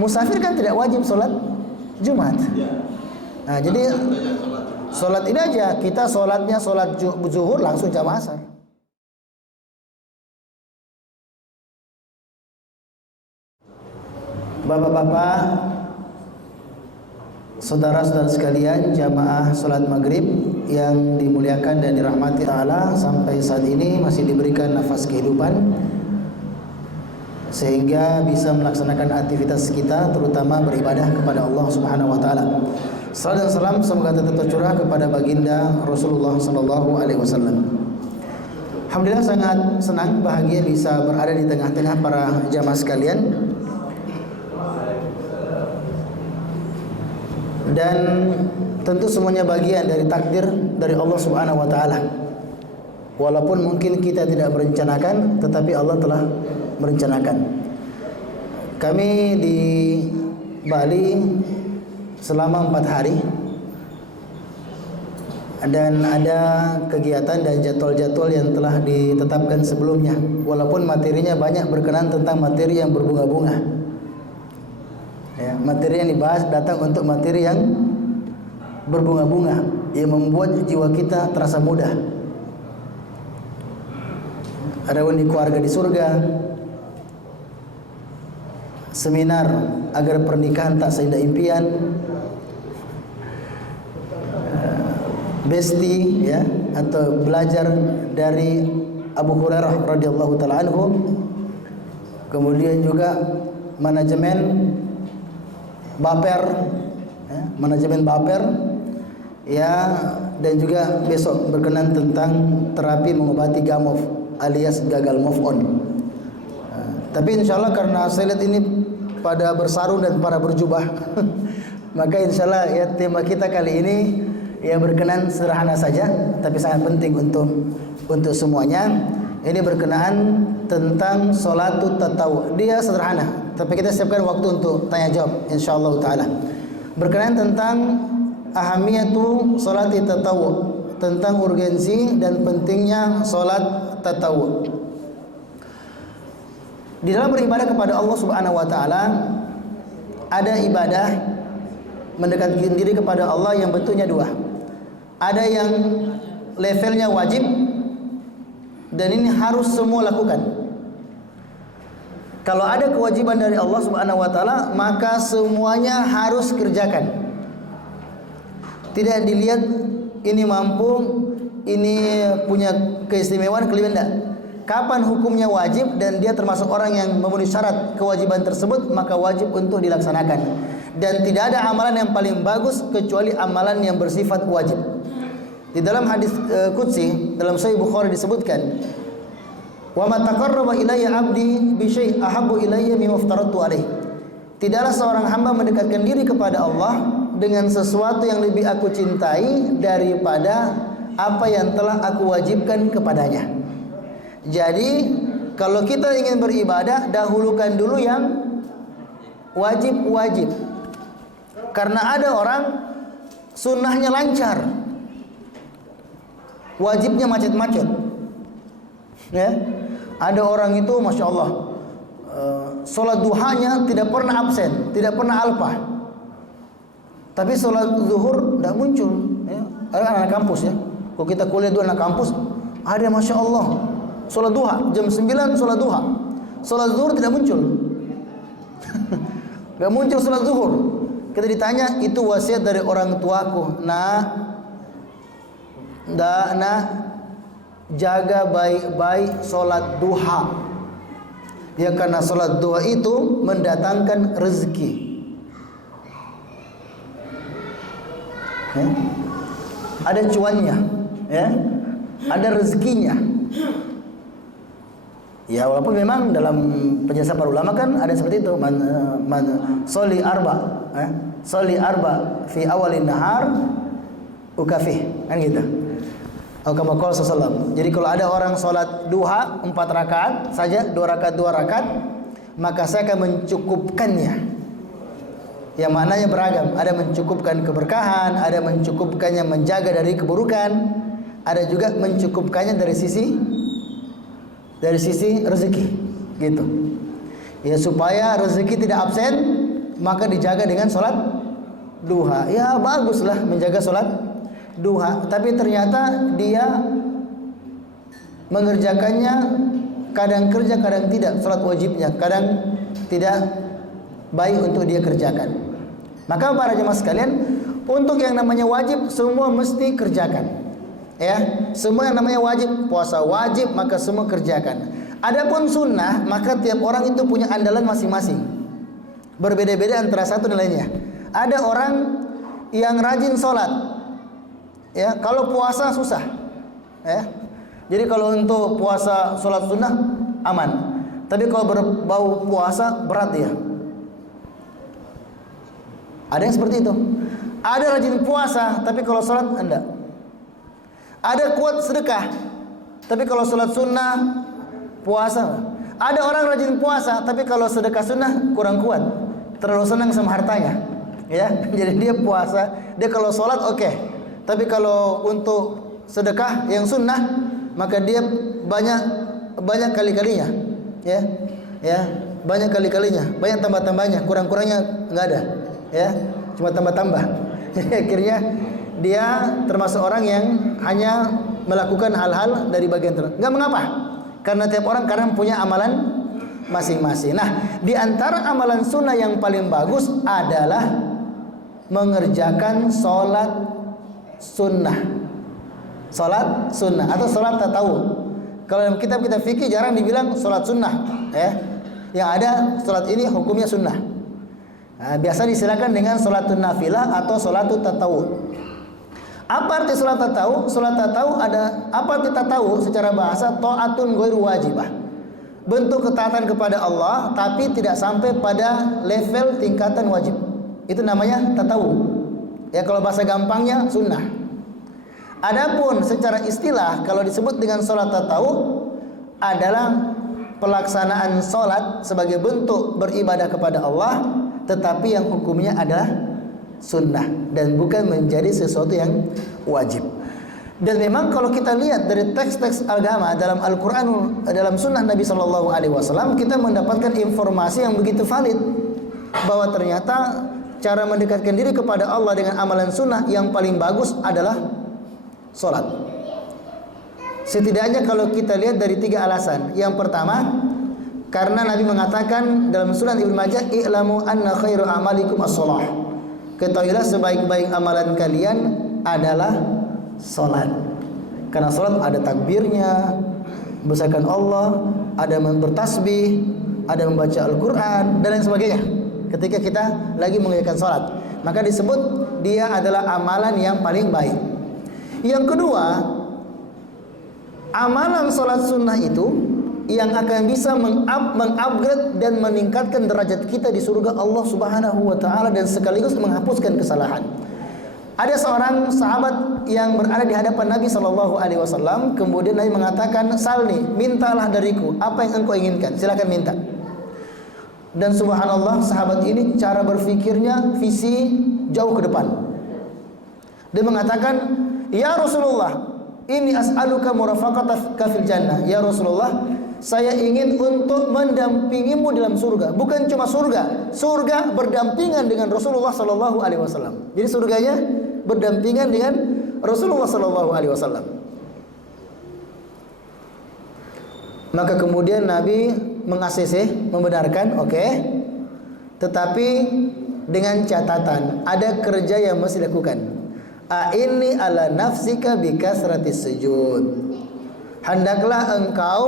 Musafir kan tidak wajib sholat Jumat. Nah, jadi sholat ini aja, kita sholatnya sholat zuhur langsung jam asar. Bapak-bapak, saudara-saudara sekalian, jamaah sholat maghrib yang dimuliakan dan dirahmati Allah, sampai saat ini masih diberikan nafas kehidupan sehingga bisa melaksanakan aktivitas kita, terutama beribadah kepada Allah Subhanahu wa taala. Salam dan salam semoga tetap tercurah kepada baginda Rasulullah sallallahu alaihi wasallam. Alhamdulillah, sangat senang, bahagia bisa berada di tengah-tengah para jamaah sekalian. Dan tentu semuanya bagian dari takdir dari Allah Subhanahu wa taala. Walaupun mungkin kita tidak merencanakan, tetapi Allah telah merencanakan. Kami di Bali selama 4 hari dan ada kegiatan dan jadwal-jadwal yang telah ditetapkan sebelumnya. Walaupun materinya banyak berkenaan tentang materi yang berbunga-bunga. Ya, materi yang dibahas datang untuk materi yang berbunga-bunga, yang membuat jiwa kita terasa mudah. Ada undi keluarga di surga, seminar agar pernikahan tak seindah impian, besti ya, atau belajar dari Abu Hurairah radhiyallahu taala anhu. Kemudian juga manajemen baper ya, manajemen baper ya, dan juga besok berkenan tentang terapi mengobati gamov alias gagal move on. Tapi insya Allah karena saya lihat ini pada bersarung dan para berjubah maka insya Allah ya tema kita kali ini ya berkenan sederhana saja, tapi sangat penting untuk semuanya. Ini berkenaan tentang sholatut tatawu. Dia sederhana, tapi kita siapkan waktu untuk tanya jawab insya Allah taala. Berkenaan tentang ahamiyatu sholati tatawu, tentang urgensi dan pentingnya sholat tatawu. Di dalam beribadah kepada Allah Subhanahu wa taala ada ibadah mendekatkan diri kepada Allah yang bentuknya dua. Ada yang levelnya wajib dan ini harus semua lakukan. Kalau ada kewajiban dari Allah Subhanahu wa taala, maka semuanya harus kerjakan. Tidak dilihat ini mampu, ini punya keistimewaan, kelebihan, tidak. Kapan hukumnya wajib dan dia termasuk orang yang memenuhi syarat kewajiban tersebut, maka wajib untuk dilaksanakan. Dan tidak ada amalan yang paling bagus kecuali amalan yang bersifat wajib. Di dalam hadis qudsi dalam Sahih Bukhari disebutkan, "Wa ma taqarraba ilayya 'abdi bi syai' ahabbu ilayya mimma aftaratu alaihi." Tidaklah seorang hamba mendekatkan diri kepada Allah dengan sesuatu yang lebih aku cintai daripada apa yang telah aku wajibkan kepadanya. Jadi kalau kita ingin beribadah, dahulukan dulu yang wajib-wajib. Karena ada orang sunnahnya lancar, wajibnya macet-macet. Ya, ada orang itu masya Allah, sholat duhanya tidak pernah absen, tidak pernah alpa. Tapi sholat zuhur tidak muncul. Ya, ada anak kampus ya. Kalau kita kuliah dulu anak kampus, ada masya Allah sholat duha jam 9 sholat duha, sholat zuhur tidak muncul. Gak muncul sholat zuhur. Kita ditanya, itu wasiat dari orang tuaku. Nak, jaga baik-baik sholat duha. Ya, karena sholat duha itu mendatangkan rezeki. Ya. Ada cuannya, ya, ada rezekinya. Ya, walaupun memang dalam penjelasan para ulama kan ada seperti itu, man soli arba, soli arba fi awalin nahar ukafih, kan gitu. Kama qala sallallahu. Jadi kalau ada orang sholat duha 4 rakaat saja, 2 rakaat, maka saya akan mencukupkannya. Yang maknanya beragam, ada mencukupkan keberkahan, ada mencukupkannya menjaga dari keburukan, ada juga mencukupkannya dari sisi rezeki, gitu. Ya, supaya rezeki tidak absen maka dijaga dengan sholat duha. Ya baguslah menjaga sholat duha, tapi ternyata dia mengerjakannya kadang kerja kadang tidak, sholat wajibnya kadang tidak baik untuk dia kerjakan. Maka para jemaah sekalian, untuk yang namanya wajib semua mesti kerjakan. Ya, semua yang namanya wajib, puasa wajib maka semua kerjakan. Adapun sunnah maka tiap orang itu punya andalan masing-masing. Berbeda-beda antara satu dan lainnya. Ada orang yang rajin sholat, ya kalau puasa susah, ya. Jadi kalau untuk puasa sholat sunnah aman, tapi kalau berbau puasa berat dia. Ada yang seperti itu. Ada rajin puasa, tapi kalau sholat enggak. Ada kuat sedekah, tapi kalau sholat sunnah puasa. Ada orang rajin puasa, tapi kalau sedekah sunnah kurang kuat, terlalu senang sama hartanya. Ya, jadi dia puasa, dia kalau sholat oke, tapi kalau untuk sedekah yang sunnah maka dia banyak kali-kalinya. Ya, banyak kali-kalinya, banyak tambah-tambahnya, kurang-kurangnya nggak ada. Ya, cuma tambah-tambah. Jadi akhirnya dia termasuk orang yang hanya melakukan hal-hal dari bagian tertentu. Enggak mengapa, karena tiap orang kadang punya amalan masing-masing. Nah, di antara amalan sunnah yang paling bagus adalah mengerjakan sholat sunnah. Sholat sunnah atau sholat tatawwu. Kalau dalam kitab kita fikih jarang dibilang sholat sunnah, ya. Yang ada sholat ini hukumnya sunnah. Nah, biasa disilakan dengan sholatun nafilah atau sholatut tatawwu. Apa arti sholat tatawwu? Sholat tatawwu ada apa arti tatawwu secara bahasa? Ta'atun ghairu wajibah. Bentuk ketaatan kepada Allah tapi tidak sampai pada level tingkatan wajib. Itu namanya tatawwu. Ya kalau bahasa gampangnya sunnah. Adapun secara istilah kalau disebut dengan sholat tatawwu adalah pelaksanaan sholat sebagai bentuk beribadah kepada Allah, tetapi yang hukumnya adalah sunnah dan bukan menjadi sesuatu yang wajib. Dan memang kalau kita lihat dari teks-teks agama dalam Al-Quran, dalam sunnah Nabi Shallallahu Alaihi Wasallam, kita mendapatkan informasi yang begitu valid bahwa ternyata cara mendekatkan diri kepada Allah dengan amalan sunnah yang paling bagus adalah sholat. Setidaknya kalau kita lihat dari 3 alasan. Yang pertama, karena Nabi mengatakan dalam Sunan Ibnu Majah, "I'lamu anna khairu amalikum as-shalah." Ketahuilah sebaik-baik amalan kalian adalah salat. Karena salat ada takbirnya, membesarkan Allah, ada bertasbih, ada membaca Al-Qur'an dan lain sebagainya. Ketika kita lagi mengerjakan salat, maka disebut dia adalah amalan yang paling baik. Yang kedua, amalan salat sunnah itu yang akan bisa mengupgrade dan meningkatkan derajat kita di surga Allah Subhanahu wa taala dan sekaligus menghapuskan kesalahan. Ada seorang sahabat yang berada di hadapan Nabi sallallahu alaihi wasallam, kemudian Nabi mengatakan, "Salni, mintalah dariku apa yang engkau inginkan, silakan minta." Dan subhanallah, sahabat ini cara berfikirnya visi jauh ke depan. Dia mengatakan, "Ya Rasulullah, ini as'aluka murafaqataka fil jannah." Ya Rasulullah, saya ingin untuk mendampingimu dalam surga. Bukan cuma surga, surga berdampingan dengan Rasulullah sallallahu alaihi wasallam. Jadi surganya berdampingan dengan Rasulullah sallallahu alaihi wasallam. Maka kemudian Nabi meng-ACC, membenarkan, oke. Tetapi dengan catatan, ada kerja yang mesti dilakukan. A'inni ala nafsika bikasratis sujud. Hendaklah engkau,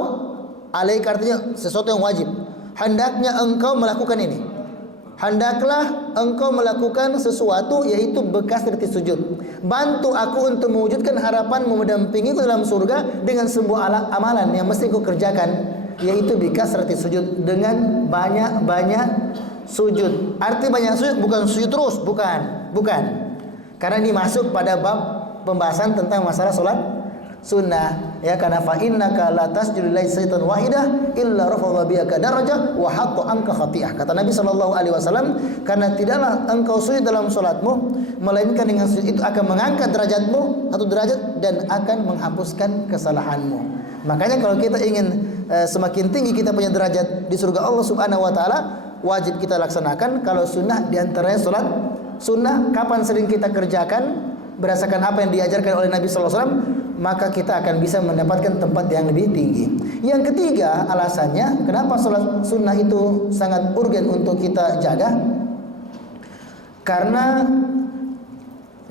alaik artinya sesuatu yang wajib. Hendaknya engkau melakukan ini. Hendaklah engkau melakukan sesuatu, yaitu bekas dari sujud. Bantu aku untuk mewujudkan harapan mendampingiku dalam surga dengan sebuah amalan yang mesti kau kerjakan, yaitu bekas dari sujud, dengan banyak-banyak sujud. Arti banyak sujud bukan sujud terus, bukan. Karena ini masuk pada bab pembahasan tentang masalah salat sunnah, ya, karena fa innaka la tasjudu lillahi sajdatan wahidah illa rafa'allahu bika darajah wa hatta anka khati'ah. Kata Nabi sallallahu alaihi wasallam, karena tidaklah engkau sujud dalam salatmu melainkan dengan sujud itu akan mengangkat derajatmu satu derajat dan akan menghapuskan kesalahanmu. Makanya kalau kita ingin semakin tinggi kita punya derajat di surga Allah Subhanahu wa taala, wajib kita laksanakan. Kalau sunnah diantaranya sholat sunnah. Kapan sering kita kerjakan berdasarkan apa yang diajarkan oleh Nabi sallallahu alaihi wasallam, maka kita akan bisa mendapatkan tempat yang lebih tinggi. Yang ketiga, alasannya kenapa sholat sunnah itu sangat urgen untuk kita jaga, karena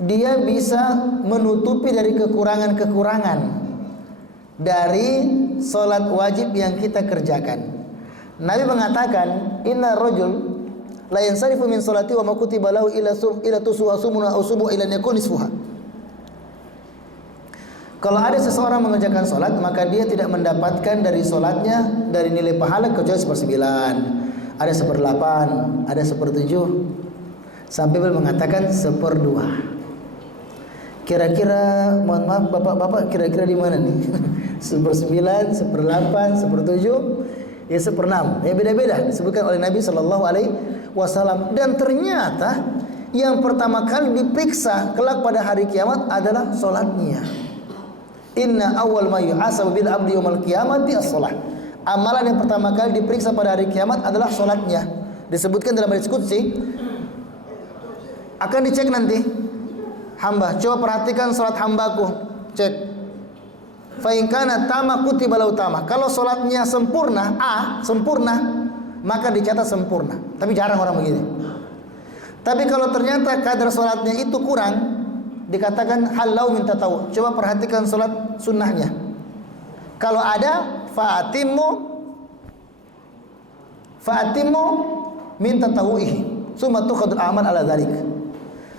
dia bisa menutupi dari kekurangan-kekurangan dari sholat wajib yang kita kerjakan. Nabi mengatakan, inna rajul la yansarifu min salati wa ma kutiba lahu ila tusuha sumuna aw subu ila yakun nisfuha. Kalau ada seseorang mengerjakan sholat, maka dia tidak mendapatkan dari sholatnya dari nilai pahala kecuali 1/9, ada 1/8, ada 1/7, sampai beliau mengatakan 1/2. Kira-kira, mohon maaf bapak-bapak, kira-kira di mana nih? 1/9, 1/8, 1/7, ya 1/6. Ya beda-beda disebutkan oleh Nabi sallallahu alaihi wasallam. Dan ternyata yang pertama kali diperiksa kelak pada hari kiamat adalah sholatnya. Inna awal ma yuhasabu bil abdi yaumil qiyamati as-shalah. Amalan yang pertama kali diperiksa pada hari kiamat adalah sholatnya. Disebutkan dalam hadis qudsi, akan dicek nanti hamba, coba perhatikan sholat hambaku, cek. Fa in kana tama kutiba lahu tama. Kalau sholatnya sempurna, sempurna, maka dicatat sempurna. Tapi jarang orang begini. Tapi kalau ternyata kadar sholatnya itu kurang, dikatakan halau minta tahu. Coba perhatikan sholat sunnahnya. Kalau ada fa'atimu minta tahuihi summa tukhadul amal ala dzalik.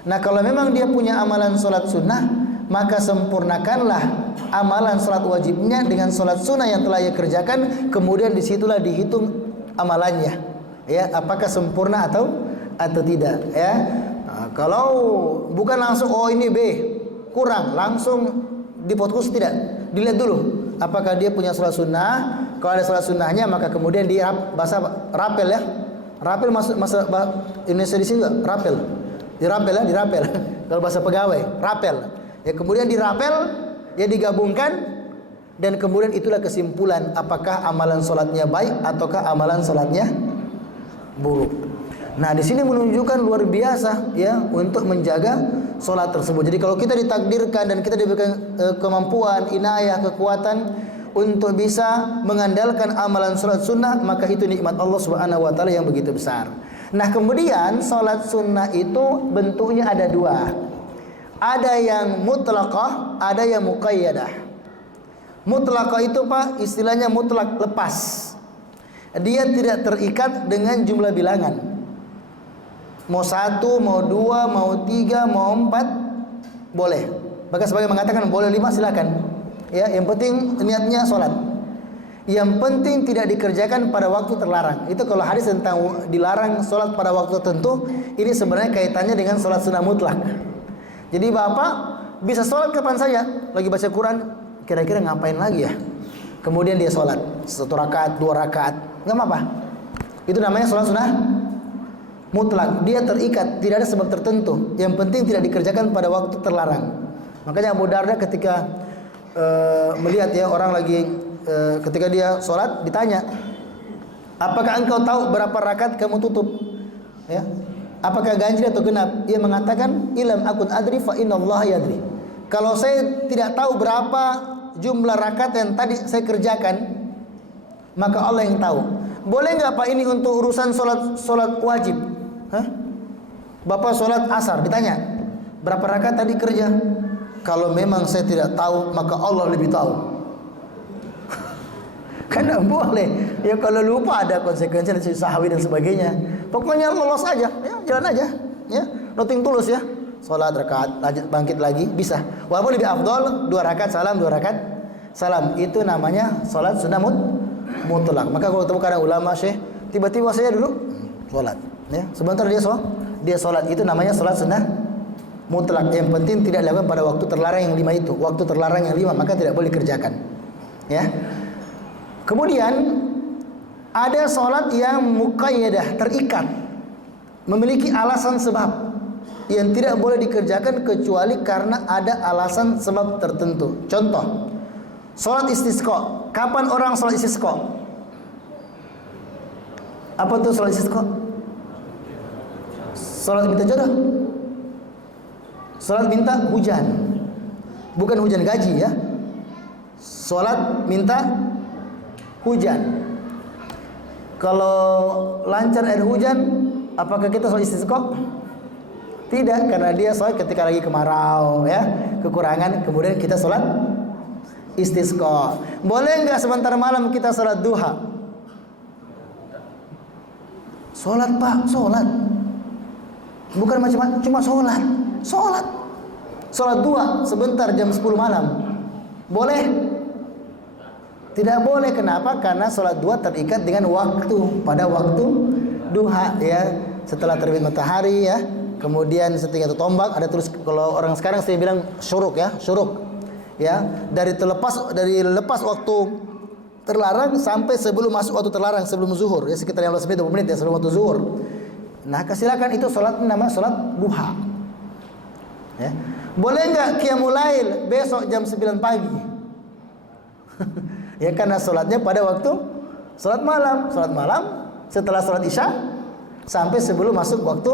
Nah, kalau memang dia punya amalan sholat sunnah, maka sempurnakanlah amalan sholat wajibnya dengan sholat sunnah yang telah ia kerjakan. Kemudian disitulah dihitung amalannya, ya, apakah sempurna atau tidak, ya. Nah, kalau bukan langsung ini B kurang, langsung dipotkus, tidak, dilihat dulu apakah dia punya sholat sunnah. Kalau ada sholat sunnahnya, maka kemudian dia bahasa rapel, ya, rapel masuk Indonesia di sini juga rapel. Dirapel, ya, dirapel. Kalau bahasa pegawai, rapel. Ya, kemudian dirapel, ya, digabungkan, dan kemudian itulah kesimpulan apakah amalan sholatnya baik ataukah amalan sholatnya buruk. Nah, di sini menunjukkan luar biasa, ya, untuk menjaga sholat tersebut. Jadi kalau kita ditakdirkan dan kita diberikan kemampuan, inayah, kekuatan untuk bisa mengandalkan amalan sholat sunnah, maka itu nikmat Allah Subhanahu wa taala yang begitu besar. Nah, kemudian sholat sunnah itu bentuknya ada dua. Ada yang mutlaqah, ada yang muqayyadah. Mutlaqah itu Pak, istilahnya mutlak, lepas. Dia tidak terikat dengan jumlah bilangan. Mau 1, mau 2, mau 3, mau 4 boleh. Bahkan sebagian mengatakan boleh 5, silakan. Ya, yang penting niatnya sholat. Yang penting tidak dikerjakan pada waktu terlarang. Itu kalau hadis tentang dilarang sholat pada waktu tertentu, ini sebenarnya kaitannya dengan sholat sunnah mutlak. Jadi bapak bisa sholat kapan saja, lagi baca Quran, kira-kira ngapain lagi ya? Kemudian dia sholat 1 rakaat, 2 rakaat, nggak apa-apa. Itu namanya sholat sunnah mutlak. Dia terikat, tidak ada sebab tertentu. Yang penting tidak dikerjakan pada waktu terlarang. Makanya Abu Darda ketika melihat, ya, orang lagi ketika dia sholat ditanya, apakah engkau tahu berapa rakaat kamu tutup? Ya, apakah ganjil atau genap? Ia mengatakan, ilam akun adri fa innallaha yadri. Kalau saya tidak tahu berapa jumlah rakaat yang tadi saya kerjakan, maka Allah yang tahu. Boleh nggak Pak ini untuk urusan sholat wajib? Bapak sholat asar ditanya, berapa rakaat tadi kerja? Kalau memang saya tidak tahu, maka Allah lebih tahu. Karena boleh, ya, kalau lupa ada konsekuensi dari sahwi dan sebagainya. Pokoknya lolos aja, ya, jalan aja, ya, nothing tulus, ya. Sholat rakaat, bangkit lagi, bisa. Walaupun lebih afdol 2 rakaat salam, 2 rakaat salam. Itu namanya sholat sunnah mutlak. Maka kalau ketemu kadang ulama, syekh, tiba-tiba saya dulu sholat, ya, sebentar dia sholat, itu namanya sholat sunnah mutlak. Yang penting tidak dilakukan pada waktu terlarang yang 5 itu. Waktu terlarang yang 5 maka tidak boleh dikerjakan, ya. Kemudian ada sholat yang muqayyadah, terikat, memiliki alasan sebab yang tidak boleh dikerjakan kecuali karena ada alasan sebab tertentu. Contoh, sholat istisqa. Kapan orang sholat istisqa? Apa tuh sholat istisqa? Salat minta jodoh. Salat minta hujan. Bukan hujan gaji ya. Salat minta hujan. Kalau lancar air hujan, apakah kita salat istisqa? Tidak, karena dia salat ketika lagi kemarau ya, kekurangan, kemudian kita salat istisqa. Boleh enggak sebentar malam kita salat duha? Salat Pak, salat. Bukan macam-macam, cuma salat. Salat. Salat duha sebentar jam 10 malam. Boleh? Tidak boleh. Kenapa? Karena salat duha terikat dengan waktu, pada waktu duha ya, setelah terbit matahari ya. Kemudian setinggi satu tombak, ada terus, kalau orang sekarang saya bilang syuruk ya, syuruk. Ya, dari lepas waktu terlarang sampai sebelum masuk waktu terlarang, sebelum zuhur ya, sekitar 15 menit 20 menit ya sebelum waktu zuhur. Nah, silakan, itu salat namanya salat duha. Ya. Boleh enggak qiyamul lail besok jam 9 pagi? Ya, karena salatnya pada waktu salat malam. Salat malam setelah salat Isya sampai sebelum masuk waktu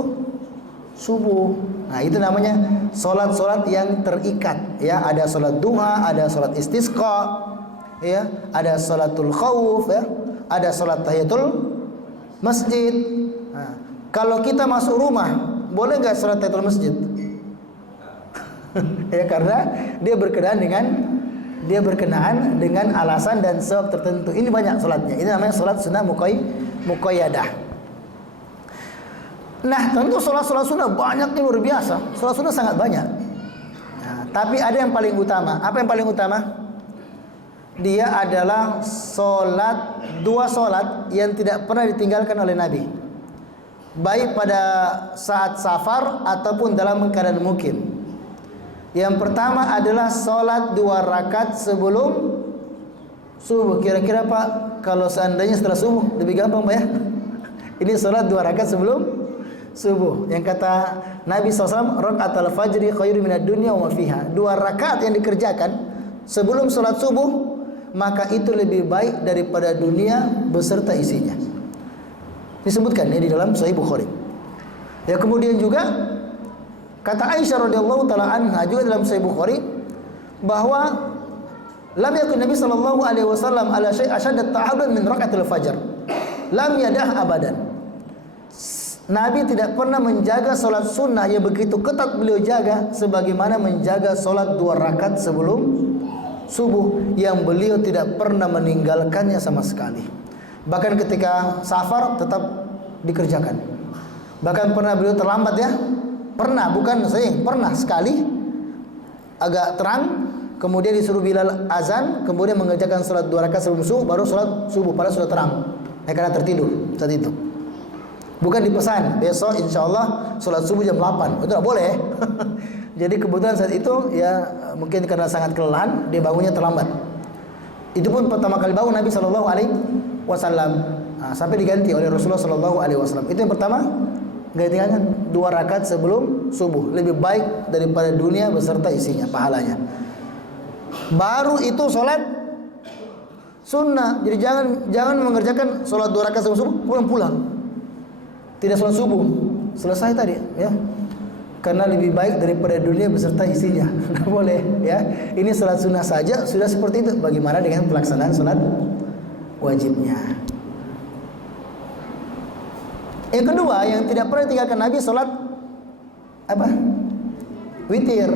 subuh. Nah, itu namanya salat-salat yang terikat ya. Ada salat duha, ada salat istisqa ya, ada salatul khauf ya, ada salat tahiyatul masjid. Nah, kalau kita masuk rumah, boleh enggak salat tahiyatul masjid? Ya, karena dia berkenaan dengan alasan dan sebab tertentu. Ini banyak salatnya. Ini namanya salat sunnah muqayyadah. Nah, tentu salat-salat sunnah banyaknya luar biasa. Salat sunnah sangat banyak. Nah, tapi ada yang paling utama. Apa yang paling utama? Dia adalah dua salat yang tidak pernah ditinggalkan oleh Nabi, baik pada saat safar ataupun dalam keadaan mukim. Yang pertama adalah salat 2 rakaat sebelum subuh. Kira-kira Pak, kalau seandainya setelah subuh lebih gampang Pak ya? Ini salat 2 rakaat sebelum subuh. Yang kata Nabi SAW, rakaatul fajri khairu minad dunya wa ma fiha. 2 rakaat yang dikerjakan sebelum salat subuh, maka itu lebih baik daripada dunia beserta isinya. Disebutkan ya di dalam Sahih Bukhari. Ya, kemudian juga kata Aisyah radhiyallahu taala anha juga dalam Sahih Bukhari bahwa lam yakun Nabi sallallahu alaihi wasallam ala syai' ashadda ta'abbud min rakaatil fajr. Lam yadah abadan. Nabi tidak pernah menjaga salat sunnah yang begitu ketat beliau jaga sebagaimana menjaga salat 2 rakaat sebelum subuh yang beliau tidak pernah meninggalkannya sama sekali. Bahkan ketika safar tetap dikerjakan. Bahkan pernah beliau terlambat ya. Pernah, bukan sering, pernah sekali agak terang, kemudian disuruh Bilal azan, kemudian mengerjakan salat 2 rakaat sebelum subuh, baru salat subuh padahal sudah terang. Karena tertidur saat itu. Bukan dipesan, besok insyaallah salat subuh jam 8. Itu tidak boleh. Jadi kebetulan saat itu ya mungkin karena sangat kelelahan, dia bangunnya terlambat. Itu pun pertama kali bangun Nabi sallallahu alaihi wasallam. Sampai diganti oleh Rasulullah sallallahu alaihi wasallam. Itu yang pertama. Gantikan 2 rakaat sebelum subuh, lebih baik daripada dunia beserta isinya, pahalanya. Baru itu sholat sunnah. Jadi jangan mengerjakan sholat 2 rakaat sebelum subuh pulang. Tidak sholat subuh, selesai tadi ya. Karena lebih baik daripada dunia beserta isinya. Tidak boleh ya. Ini sholat sunnah saja sudah seperti itu. Bagaimana dengan pelaksanaan sholat wajibnya? Yang kedua, yang tidak pernah ditinggalkan Nabi, salat apa? Witir.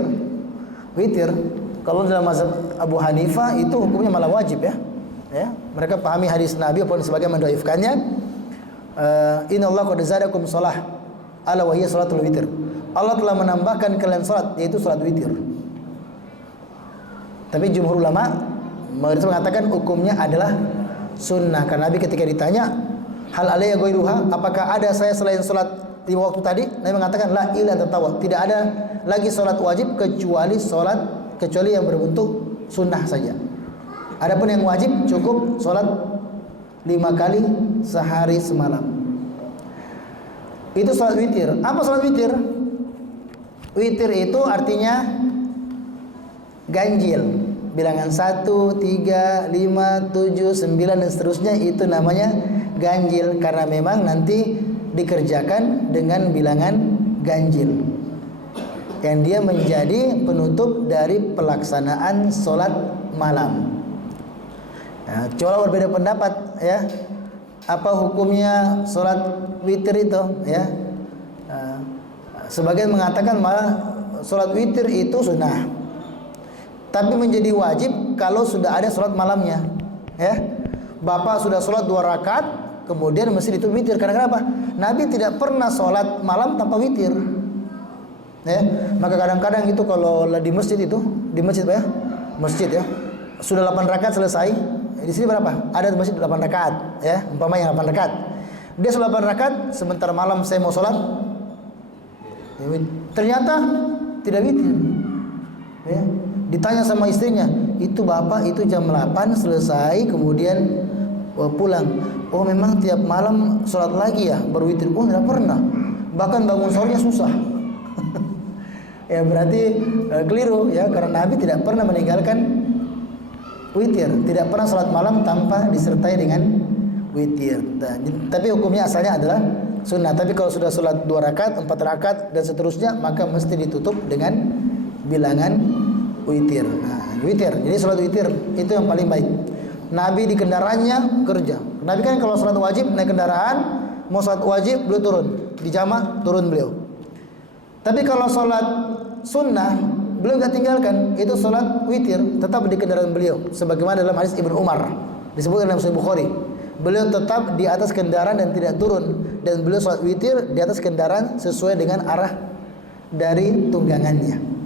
Witir. Kalau dalam mazhab Abu Hanifah itu hukumnya malah wajib ya. Ya, mereka pahami hadis Nabi apapun sebagai mendhaifkannya. Innallaha qad zadakum shalah ala wa hiya salatul witir. Allah telah menambahkan kalian salat, yaitu salat witir. Tapi jumhur ulama mengatakan hukumnya adalah sunnah. Karena Nabi ketika ditanya, hal alayya ghairuha, apakah ada saya selain salat 5 waktu tadi? Nabi mengatakan la illa tatawwu, tidak ada lagi salat wajib kecuali yang berbentuk sunnah saja. Adapun yang wajib cukup salat 5 kali sehari semalam. Itu salat witir. Apa salat witir? Witir itu artinya ganjil. Bilangan 1, 3, 5, 7, 9 dan seterusnya itu namanya ganjil, karena memang nanti dikerjakan dengan bilangan ganjil, yang dia menjadi penutup dari pelaksanaan sholat malam. Nah, coba berbeda pendapat ya, apa hukumnya sholat witir itu ya. Sebagian mengatakan malah sholat witir itu sunnah, tapi menjadi wajib kalau sudah ada sholat malamnya ya. Bapak sudah sholat 2 rakaat, kemudian mesti ditutup witir. Karena kenapa? Nabi tidak pernah sholat malam tanpa witir ya. Maka kadang-kadang itu kalau di masjid itu, di masjid ya, masjid ya, sudah 8 rakaat selesai. Di sini berapa? Ada di masjid 8 rakaat ya, umpamanya 8 rakaat. Dia sholat 8 rakaat, sebentar malam saya mau sholat, ternyata tidak witir ya. Ditanya sama istrinya, itu bapak itu jam 8 selesai kemudian pulang. Oh memang tiap malam sholat lagi ya baru witir? Oh tidak pernah, bahkan bangun sahurnya susah. Ya berarti keliru ya, karena Nabi tidak pernah meninggalkan witir, tidak pernah sholat malam tanpa disertai dengan witir. Tapi hukumnya asalnya adalah sunnah. Tapi kalau sudah sholat 2 rakaat, 4 rakaat dan seterusnya, maka mesti ditutup dengan bilangan witir. Nah, witir. Jadi sholat witir itu yang paling baik. Nabi di kendaraannya kerja. Nabi kan kalau sholat wajib naik kendaraan, mau sholat wajib beliau turun, di jamak turun beliau. Tapi kalau sholat sunnah beliau nggak tinggalkan, itu sholat witir tetap di kendaraan beliau. Sebagaimana dalam hadis Ibnu Umar disebutkan dalam Sahih Bukhari, beliau tetap di atas kendaraan dan tidak turun, dan beliau sholat witir di atas kendaraan sesuai dengan arah dari tunggangannya.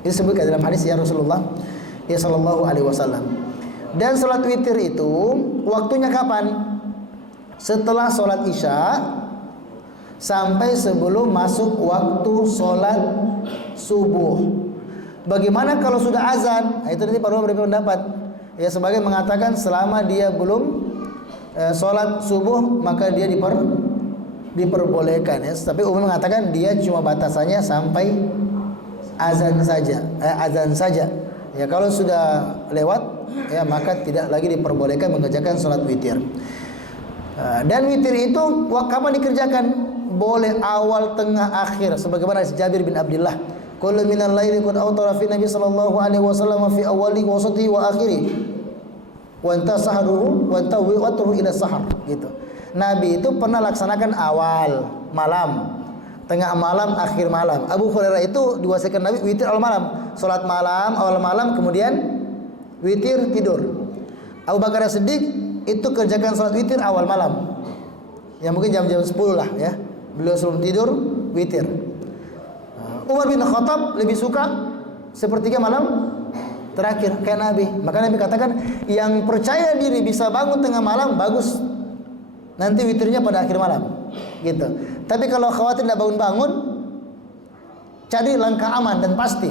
Ini disebutkan dalam hadis ya Rasulullah ya sallallahu alaihi wasallam. Dan sholat witir itu waktunya kapan? Setelah sholat isya sampai sebelum masuk waktu sholat subuh. Bagaimana kalau sudah azan? Nah, itu nanti para ulama berpendapat. Ya sebagian mengatakan selama dia belum sholat subuh maka dia diperbolehkan ya. Tapi umum mengatakan dia cuma batasannya sampai azan saja. Azan saja. Ya kalau sudah lewat ya maka tidak lagi diperbolehkan mengerjakan sholat witir. Dan witir itu kapan dikerjakan? Boleh awal, tengah, akhir. Sebagaimana Jabir bin Abdullah, kullu minal laili qad awtara fi Nabi sallallahu alaihi wasallam fi awwali wa wasatihi wa akhiri wa anta sahruhu wa anta watruhu ila sahar gitu. Nabi itu pernah laksanakan awal malam, tengah malam, akhir malam. Abu Hurairah itu diwasikan Nabi witir awal malam, salat malam awal malam, kemudian witir tidur. Abu Bakar As-Siddiq itu kerjakan salat witir awal malam, ya mungkin jam-jam 10 lah ya, beliau sebelum tidur witir. Umar bin Khattab lebih suka sepertiga malam terakhir kayak Nabi. Maka Nabi katakan yang percaya diri bisa bangun tengah malam bagus, nanti witirnya pada akhir malam gitu. Tapi kalau khawatir tidak bangun-bangun, cari langkah aman dan pasti.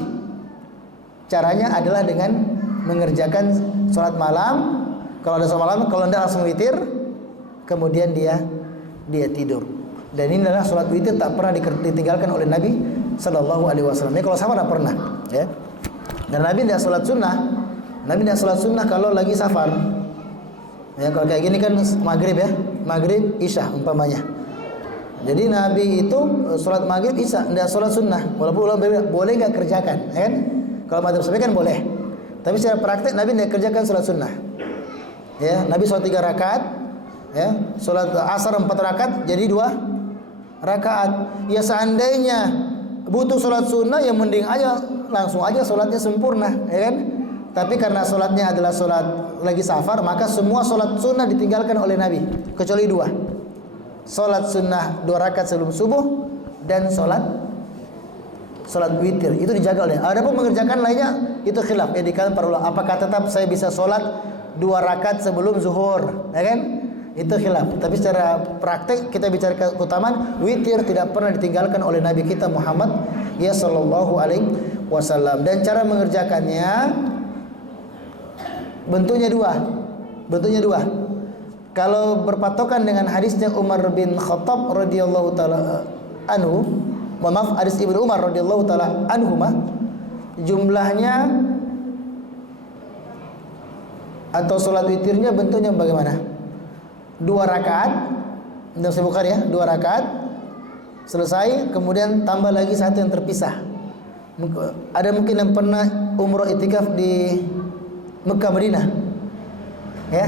Caranya adalah dengan mengerjakan sholat malam. Kalau ada sholat malam, kalau tidak langsung witir, kemudian dia tidur. Dan ini adalah sholat witir tak pernah ditinggalkan oleh Nabi Sallallahu Alaihi Wasallam. Ini kalau safar tidak pernah, ya. Dan Nabi tidak sholat sunnah. Nabi tidak sholat sunnah kalau lagi safar. Ya kalau kayak gini kan maghrib ya, maghrib isya umpamanya. Jadi Nabi itu sholat maghrib isya tidak sholat sunnah. Walaupun ulama boleh nggak kerjakan, ya kan? Kalau madzhab Syafi'i kan boleh. Tapi secara praktek Nabi tidak kerjakan sholat sunnah. Ya, Nabi sholat 3 rakaat, ya, sholat asar 4 rakaat jadi 2 rakaat. Ya seandainya butuh sholat sunnah ya mending aja langsung aja sholatnya sempurna, ya kan? Tapi karena sholatnya adalah sholat lagi safar, maka semua sholat sunnah ditinggalkan oleh Nabi kecuali 2. Sholat sunnah 2 rakaat sebelum subuh dan sholat witir itu dijaga oleh. Adapun mengerjakan lainnya itu khilaf ya di kalangan para ulama. Apakah tetap saya bisa sholat 2 rakaat sebelum zuhur, ya kan? Itu khilaf. Tapi secara praktek kita bicara keutamaan witir tidak pernah ditinggalkan oleh Nabi kita Muhammad ya sallallahu alaihi wasallam. Dan cara mengerjakannya bentuknya dua. Kalau berpatokan dengan hadisnya Umar bin Khattab radhiyallahu taala anhu, maaf hadis Ibnu Umar radhiyallahu taala anhuma, jumlahnya atau sholat witirnya bentuknya bagaimana? 2 rakaat, dalam Sahih Bukhari ya, 2 rakaat selesai, kemudian tambah lagi satu yang terpisah. Ada mungkin yang pernah umroh itikaf di Mekah Madinah, ya,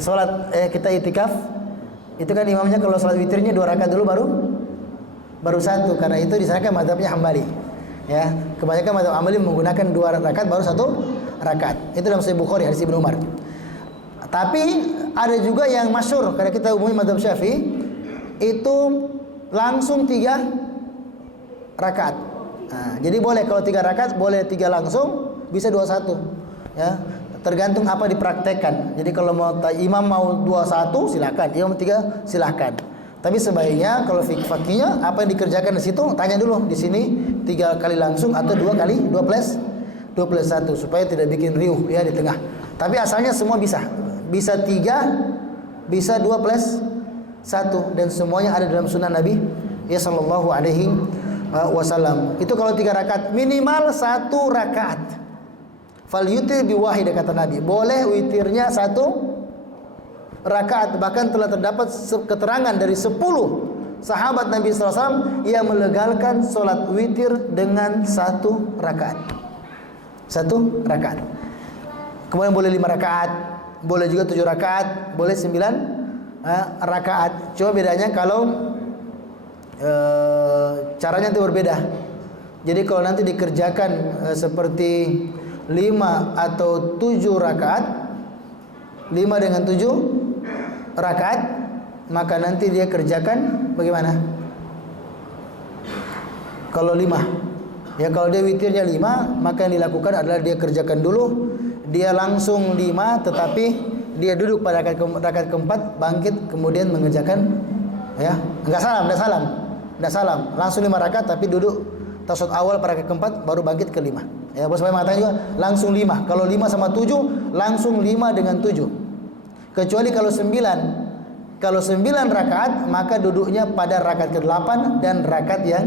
sholat kita itikaf, itu kan imamnya kalau sholat witirnya 2 rakaat dulu baru satu, karena itu disanakan mazhabnya Hambali, ya, kebanyakan mazhab Hambali menggunakan 2 rakaat baru 1 rakaat. Itu dalam Sahih Bukhari hadis Ibnu Umar. Tapi ada juga yang masyhur, karena kita umumnya mazhab Syafi'i itu langsung 3 rakaat. Nah, jadi boleh kalau 3 rakaat, boleh 3 langsung, bisa 21, ya, tergantung apa dipraktekkan. Jadi kalau imam mau 21 silakan, imam 3 silakan. Tapi sebaiknya kalau fikihnya apa yang dikerjakan di situ, tanya dulu di sini 3 kali langsung atau 2 kali 2 plus 1 supaya tidak bikin riuh ya di tengah. Tapi asalnya semua bisa 3, bisa 2 plus 1, dan semuanya ada dalam sunnah Nabi ya sallallahu alaihi wasallam. Itu kalau 3 rakaat, minimal 1 rakaat. Fal yutir biwahid, kata Nabi. Boleh witirnya 1 rakaat. Bahkan telah terdapat keterangan dari 10 sahabat Nabi SAW yang melegalkan solat witir dengan 1 rakaat. 1 rakaat. Kemudian boleh 5 rakaat, boleh juga 7 rakaat, boleh 9 rakaat. Cuma bedanya kalau caranya itu berbeda. Jadi kalau nanti dikerjakan seperti 5 atau 7 rakaat, 5 dengan 7 rakaat, maka nanti dia kerjakan bagaimana? Kalau 5, ya, kalau dia witirnya 5, maka yang dilakukan adalah dia kerjakan dulu, dia langsung 5, tetapi dia duduk pada rakaat keempat, bangkit, kemudian mengerjakan, ya, enggak salam, langsung 5 rakaat, tapi duduk tasawuf awal pada rakaat keempat, baru bangkit ke 5. Ya, bos saya mengatakan juga langsung 5. Kalau 5 sama 7, langsung 5 dengan 7. Kecuali kalau 9 rakaat, maka duduknya pada rakaat ke-8 dan rakaat yang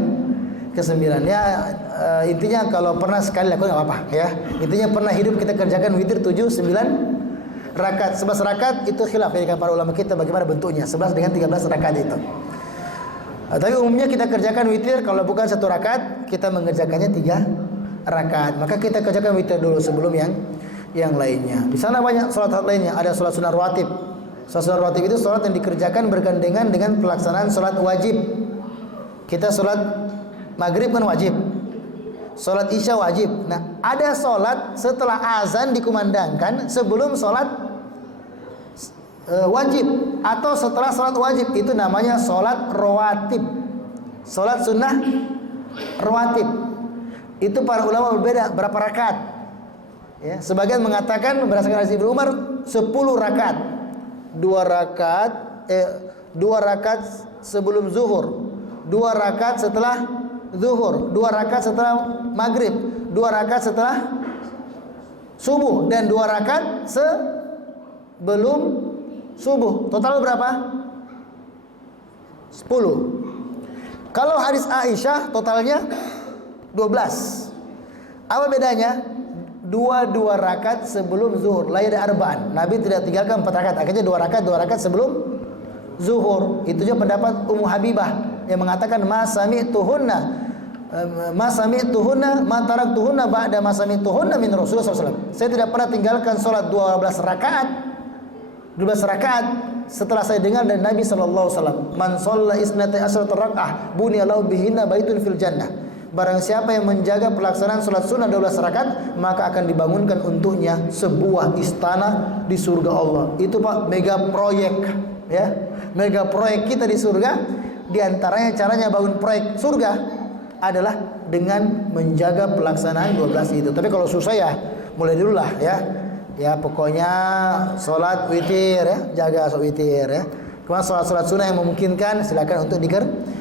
ke-9. Ya, intinya kalau pernah sekali lakukan enggak apa-apa, ya. Intinya pernah hidup kita kerjakan witir 7, 9 rakaat. 11 rakaat itu khilaf ya para ulama kita bagaimana bentuknya. 11 dengan 13 rakaat itu. Tapi umumnya kita kerjakan witir kalau bukan 1 rakaat, kita mengerjakannya 3 rakaat. Maka kita kerjakan witir dulu sebelum yang lainnya. Di sana banyak salat lainnya. Ada salat sunnah rawatib. Salat sunnah rawatib itu salat yang dikerjakan bergandengan dengan pelaksanaan salat wajib. Kita salat maghrib kan wajib, salat isya wajib. Nah, ada salat setelah azan dikumandangkan sebelum salat wajib atau setelah salat wajib, itu namanya salat rawatib, salat sunnah rawatib. Itu para ulama berbeda berapa rakaat, ya. Sebagian mengatakan berdasarkan hadis Ibnu Umar 10 rakaat, 2 rakaat sebelum zuhur, 2 rakaat setelah zuhur, 2 rakaat setelah maghrib, 2 rakaat setelah subuh, dan 2 rakaat sebelum subuh. Total berapa? 10. Kalau hadis Aisyah totalnya 12. Apa bedanya? 2 rakaat sebelum zuhur. La yada arba'an. Nabi tidak tinggalkan 4 rakaat. Akhirnya 2 rakaat sebelum zuhur. Itu juga pendapat Ummu Habibah yang mengatakan ma sami'tuhunna ma taraktuhunna ba'da ma sami'tuhunna min Rasulullah SAW. Saya tidak pernah tinggalkan salat 12 rakaat setelah saya dengar dari Nabi sallallahu alaihi wasallam. Man shalla isnata asrata rakaah bunya lahu bihinna baitun fil jannah. Barang siapa yang menjaga pelaksanaan salat sunnah 12 rakaat, maka akan dibangunkan untuknya sebuah istana di surga Allah. Itu Pak, mega proyek, ya. Mega proyek kita di surga. Di antaranya caranya bangun proyek surga adalah dengan menjaga pelaksanaan 12 itu. Tapi kalau susah ya mulai dulu lah, ya. Ya, pokoknya sholat witir, ya, jaga sholat witir, ya. Kemudian sholat sunnah yang memungkinkan silakan untuk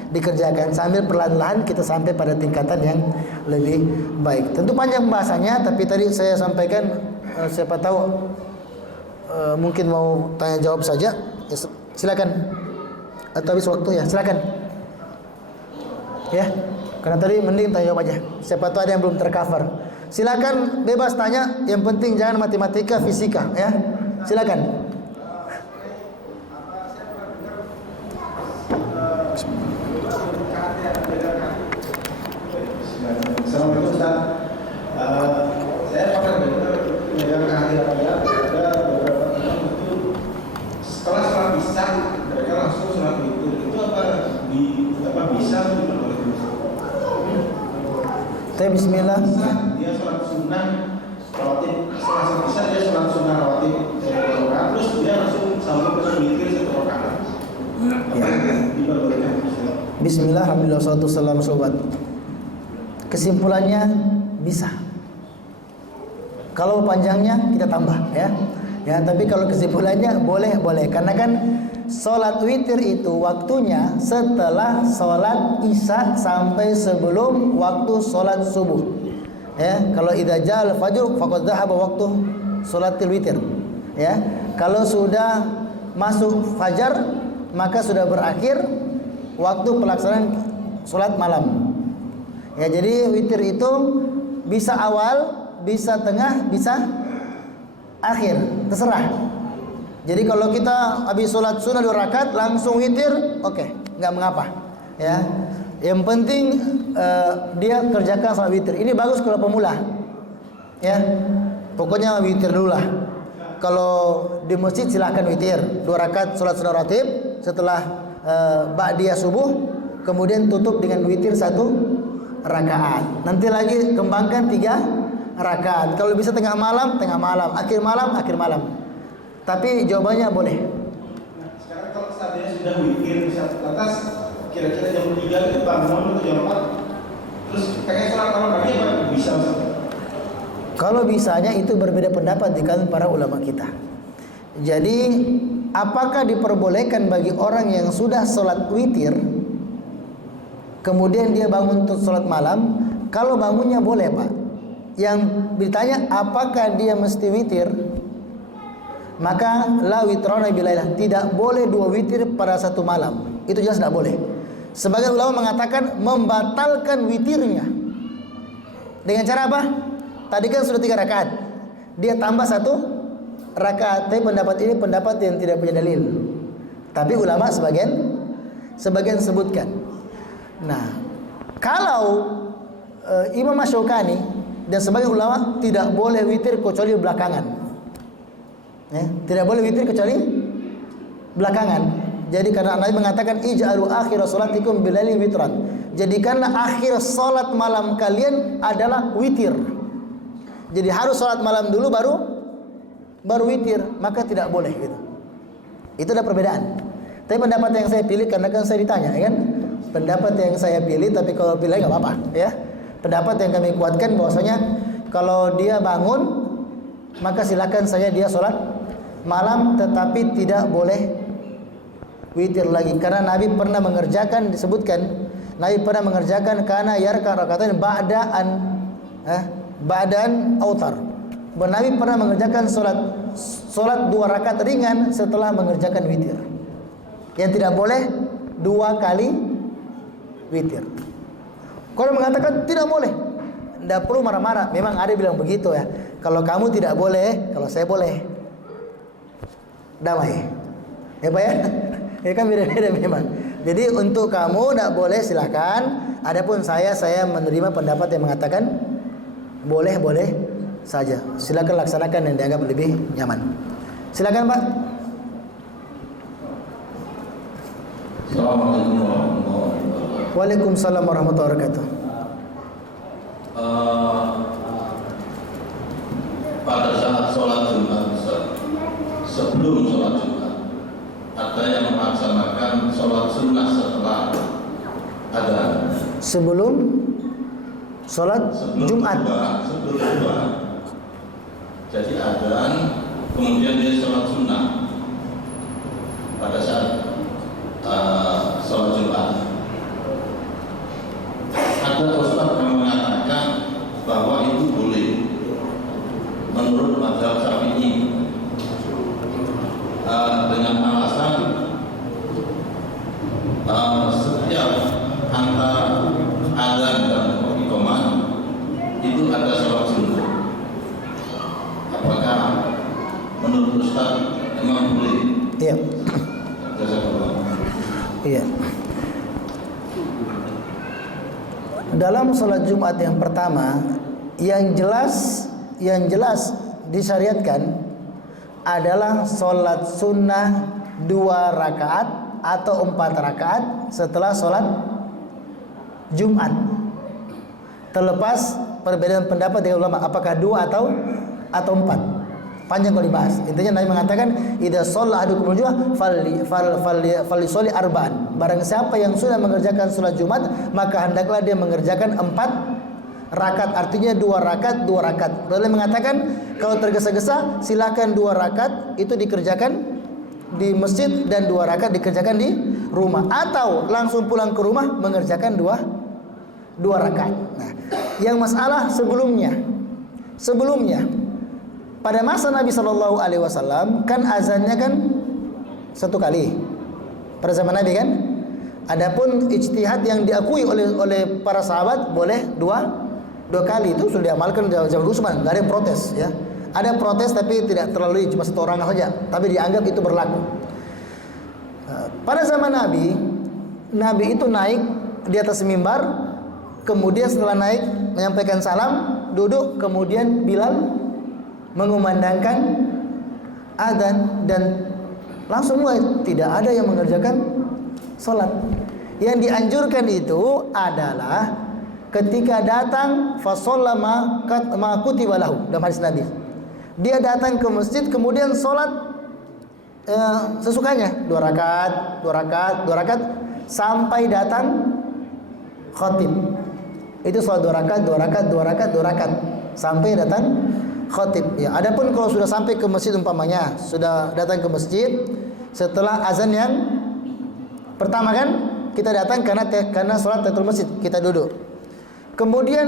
dikerjakan sambil perlahan-lahan kita sampai pada tingkatan yang lebih baik. Tentu panjang pembahasannya, tapi tadi saya sampaikan siapa tahu mungkin mau tanya jawab saja, ya, silakan. Atau habis waktu ya, silakan. Ya, karena tadi mending tanya jawab aja. Siapa tahu ada yang belum tercover. Silakan bebas tanya, yang penting jangan matematika, fisika, ya. Silakan. Tapi Bismillah. Dia sholat sunnah rawatib, setelah selesai dia sholat sunnah rawatib terus dia langsung sambung ke witir satu rakaat. Ya. Bismillah, alhamdulillah, salatu wassalamu ala. Kesimpulannya bisa. Kalau panjangnya kita tambah ya. Ya, tapi kalau kesimpulannya boleh karena kan sholat witir itu waktunya setelah sholat isya sampai sebelum waktu sholat subuh. Ya, kalau idza ja'al fajr faqad dhahaba waktu sholatil witir. Ya, kalau sudah masuk fajar maka sudah berakhir waktu pelaksanaan sholat malam. Ya, jadi witir itu bisa awal, bisa tengah, bisa akhir, terserah. Jadi kalau kita habis sholat sunnah 2 rakaat langsung witir, oke, nggak mengapa. Ya, yang penting dia kerjakan sholat witir. Ini bagus kalau pemula. Ya, pokoknya witir dulu lah. Kalau di masjid silahkan witir 2 rakaat sholat sunnah rawatib setelah ba'diyah subuh, kemudian tutup dengan witir 1 rakaat. Nanti lagi kembangkan 3 rakaat. Kalau bisa tengah malam, akhir malam. Tapi jawabannya boleh. Nah, sekarang kalau saatnya sudah witir bisa atas kira-kira jam 3 itu bangun atau jam 4 terus pengen sholat malam lagi apa bisa? Kalau bisanya itu berbeda pendapat di kalangan para ulama kita. Jadi apakah diperbolehkan bagi orang yang sudah sholat witir kemudian dia bangun untuk sholat malam? Kalau bangunnya boleh, Pak. Yang ditanya apakah dia mesti witir, maka la witrona bilailah, tidak boleh 2 witir pada satu malam. Itu jelas tidak boleh. Sebagian ulama mengatakan membatalkan witirnya dengan cara apa? Tadi kan sudah 3 rakaat, dia tambah 1 rakaat. Tapi pendapat ini pendapat yang tidak punya dalil. Tapi ulama sebagian sebutkan. Nah, kalau Imam Asy-Syaukani dan sebagian ulama tidak boleh witir kecuali belakangan. Ya, tidak boleh witir kecuali belakangan. Jadi karena Nabi mengatakan ij'alu akhir salatikum bilaili witran. Jadikanlah akhir salat malam kalian adalah witir. Jadi harus salat malam dulu baru witir, maka tidak boleh gitu. Itu ada perbedaan. Tapi pendapat yang saya pilih karena kan saya ditanya kan, pendapat yang saya pilih, tapi kalau pilih nggak apa-apa ya. Pendapat yang kami kuatkan bahwasanya kalau dia bangun maka silakan saja dia sholat malam, tetapi tidak boleh witir lagi karena Nabi pernah mengerjakan, disebutkan Nabi pernah mengerjakan karena yarka rakaatain ba'dan autar. Nabi pernah mengerjakan sholat 2 rakaat ringan setelah mengerjakan witir. Yang tidak boleh 2 kali witir. Kalau mengatakan tidak boleh, tidak perlu marah-marah. Memang ada bilang begitu ya. Kalau kamu tidak boleh, kalau saya boleh. Damai. Ya Pak ya? Ya kan beda-beda memang. Jadi untuk kamu tidak boleh silakan. Adapun saya menerima pendapat yang mengatakan boleh saja. Silakan laksanakan yang dianggap lebih nyaman. Silakan Pak. Assalamualaikum warahmatullahi wabarakatuh. Waalaikumsalam warahmatullahi wabarakatuh. Pada saat sholat Jumat, sebelum sholat Jumat, ada yang melaksanakan sholat sunnah setelah adzan. Sebelum sholat Jumat. Sebelum Jumat. Jadi adzan, kemudian dia sholat sunnah pada saat sholat Jumat. Ada ustaz yang mengatakan bahwa itu boleh menurut mazhab Syafi'i dengan alasan setiap antara adzan dan iqamah itu ada sholat sunnah. Apakah menurut ustaz memang boleh? Iya. Jazakallah. Iya. Dalam sholat Jumat yang pertama, yang jelas disyariatkan adalah sholat sunnah 2 rakaat atau 4 rakaat setelah sholat Jumat. Terlepas perbedaan pendapat dengan ulama apakah 2 atau 4. Panjang kalau dibahas. Intinya Nabi mengatakan idza shalla ahadukumul jumu'ah falyusalli arba'an. Barang siapa yang sudah mengerjakan salat Jumat, maka hendaklah dia mengerjakan 4 rakaat. Artinya 2 rakaat, 2 rakaat. Lalu mengatakan kalau tergesa-gesa silakan 2 rakaat itu dikerjakan di masjid dan 2 rakaat dikerjakan di rumah, atau langsung pulang ke rumah mengerjakan 2 rakaat. Nah, yang masalah sebelumnya pada masa Nabi Shallallahu Alaihi Wasallam kan azannya kan 1 kali pada zaman Nabi kan. Adapun ijtihad yang diakui oleh para sahabat boleh 2 kali, itu sudah diamalkan zaman Utsman, nggak ada yang protes ya. Ada protes tapi tidak terlalu, cuma 1 orang saja, tapi dianggap itu berlaku. Pada zaman Nabi itu naik di atas mimbar, kemudian setelah naik menyampaikan salam, duduk, kemudian Bilal mengumandangkan adzan dan langsung mulai, tidak ada yang mengerjakan salat. Yang dianjurkan itu adalah ketika datang fa shallama ma kutiba lahu, dalam hadis Nabi. Dia datang ke masjid kemudian salat sesukanya, 2 rakaat sampai datang khatib. Itu salat 2 rakaat sampai datang khatib. Ya, adapun kalau sudah sampai ke masjid, umpamanya sudah datang ke masjid setelah azan yang pertama kan, kita datang karena salat tahiyatul masjid, kita duduk. Kemudian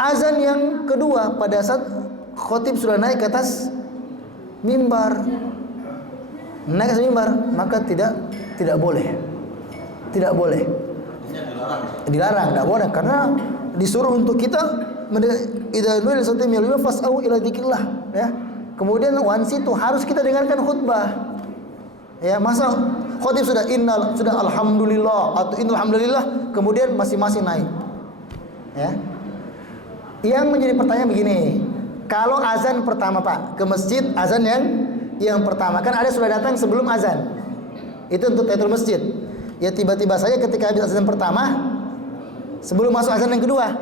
azan yang kedua pada saat khatib sudah naik ke atas mimbar. Maka tidak boleh. Dilarang, tidak boleh, karena disuruh untuk kita idza nu'ila satim yalima fas'au ila dzikrillah ya. Kemudian wansi itu harus kita dengarkan khutbah. Ya, masa khatib sudah alhamdulillah atau innal hamdalillah kemudian masing-masing naik. Ya. Yang menjadi pertanyaan begini, kalau azan pertama Pak ke masjid, azan yang pertama kan ada sudah datang sebelum azan. Itu untuk tahiyatul masjid. Ya tiba-tiba saja ketika habis azan pertama, sebelum masuk azan yang kedua,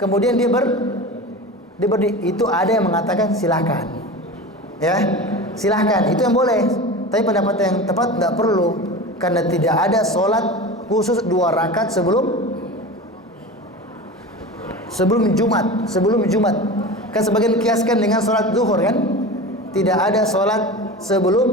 kemudian dia berdiri. Itu ada yang mengatakan silahkan, ya silahkan, itu yang boleh. Tapi pendapat yang tepat tidak perlu, karena tidak ada sholat khusus 2 rakaat sebelum Jumat. Kan sebagian kiaskan dengan sholat zuhur kan, tidak ada sholat sebelum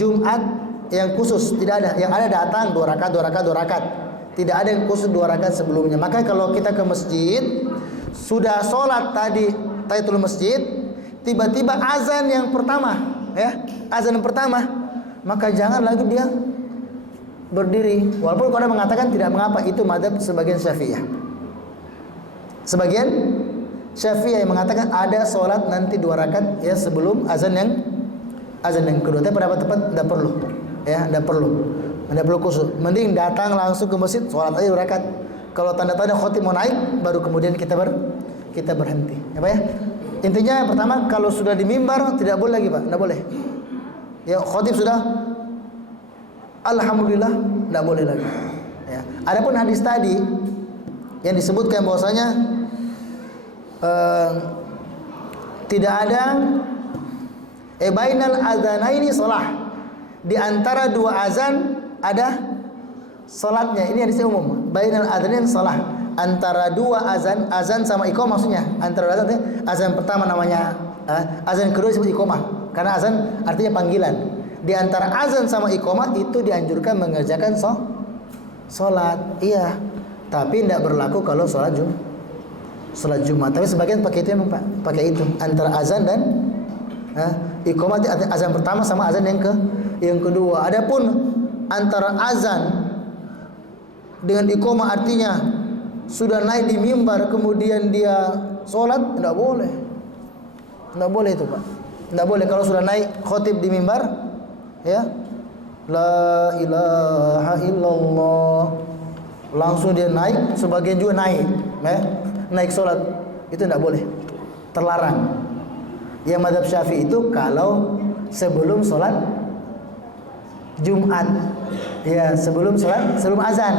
Jumat yang khusus, tidak ada. Yang ada datang 2 rakaat. Tidak ada yang khusus 2 rakaat sebelumnya. Maka kalau kita ke masjid sudah sholat tadi tahiyatul masjid, tiba-tiba azan yang pertama, ya azan yang pertama, maka jangan lagi dia berdiri. Walaupun ada mengatakan tidak mengapa, itu madzhab sebagian Syafi'iyah. Sebagian Syafi'iyah yang mengatakan ada sholat nanti 2 rakaat ya sebelum azan yang kedua. Tapi pendapat tepat tidak perlu. Ya, tidak perlu khusus. Mending datang langsung ke masjid, sholat aja 2 rakaat. Kalau tanda-tanda khatib mau naik, baru kemudian kita berhenti. Apa ya? Intinya pertama, kalau sudah di mimbar tidak boleh lagi Pak, tidak boleh. Ya khatib sudah alhamdulillah, tidak boleh lagi. Ya. Adapun hadis tadi yang disebutkan bahwasanya tidak ada bainal adzanaini shalah. Di antara 2 azan ada salatnya. Ini hadis umum. Bainal adzanain shalah. Antara 2 azan sama iqamah maksudnya. Antara azan pertama namanya azan kedua disebut iqamah. Karena azan artinya panggilan. Di antara azan sama iqamah itu dianjurkan mengerjakan salat. Iya. Tapi tidak berlaku kalau salat Jumat. Tapi sebagian pakai itu memang Pak. Pakai itu antara azan dan iqamah, azan pertama sama azan yang kedua. Adapun antara azan dengan iqamah artinya sudah naik di mimbar kemudian dia sholat, tidak boleh. Tidak boleh itu Pak. Tidak boleh kalau sudah naik khatib di mimbar, ya la ilaha illallah, langsung dia naik, sebagian juga naik sholat, itu tidak boleh, terlarang. Yang mazhab Syafi'i itu kalau sebelum sholat Jumat, ya sebelum azan,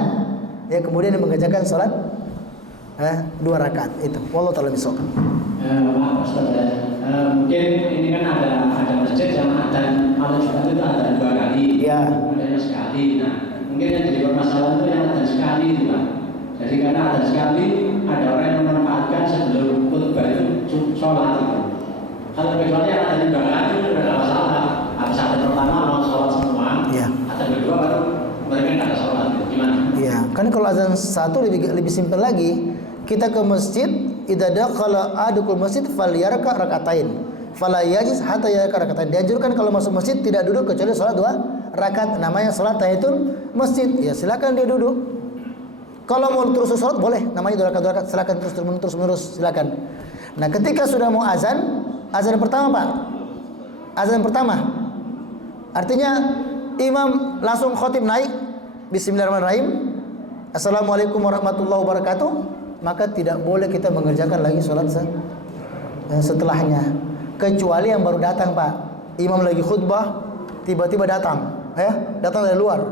ya kemudian dia mengerjakan sholat 2 rakaat itu. Wallahu ta'ala bishawab. Maaf Ustaz, mungkin ini kan ada masjid yang ada malam Jumat itu ada 2 kali, Ya. adanya sekali. Nah, mungkin yang jadi permasalahan itu yang ada sekali itu Pak. Jadi karena ada sekali, ada orang yang memanfaatkan sebelum khutbah itu sholat itu. Kalau kecuali yang ada 2 kali itu tidak ada masalah. Habis ada pertama mau sholat semua, Ya. ada kedua baru mereka tidak ada sholat. Gimana? Iya, kan kalau azan 1 lebih simpel lagi. Kita ke masjid, idza dakhala adukul masjid falyarka rakaatain. Fala yajlis hatta yarka rakaatain. Dianjurkan kalau masuk masjid tidak duduk kecuali salat 2 rakaat. Namanya salat tahiyatul masjid. Ya, silakan dia duduk. Kalau mau terus salat boleh, namanya 2 rakaat, silakan terus menerus silakan. Nah, ketika sudah mau azan pertama, Pak. Azan pertama. Artinya imam langsung khotib naik, bismillahirrahmanirrahim. Assalamualaikum warahmatullahi wabarakatuh. Maka tidak boleh kita mengerjakan lagi sholat setelahnya, kecuali yang baru datang, Pak. Imam lagi khutbah, tiba-tiba datang, datang dari luar,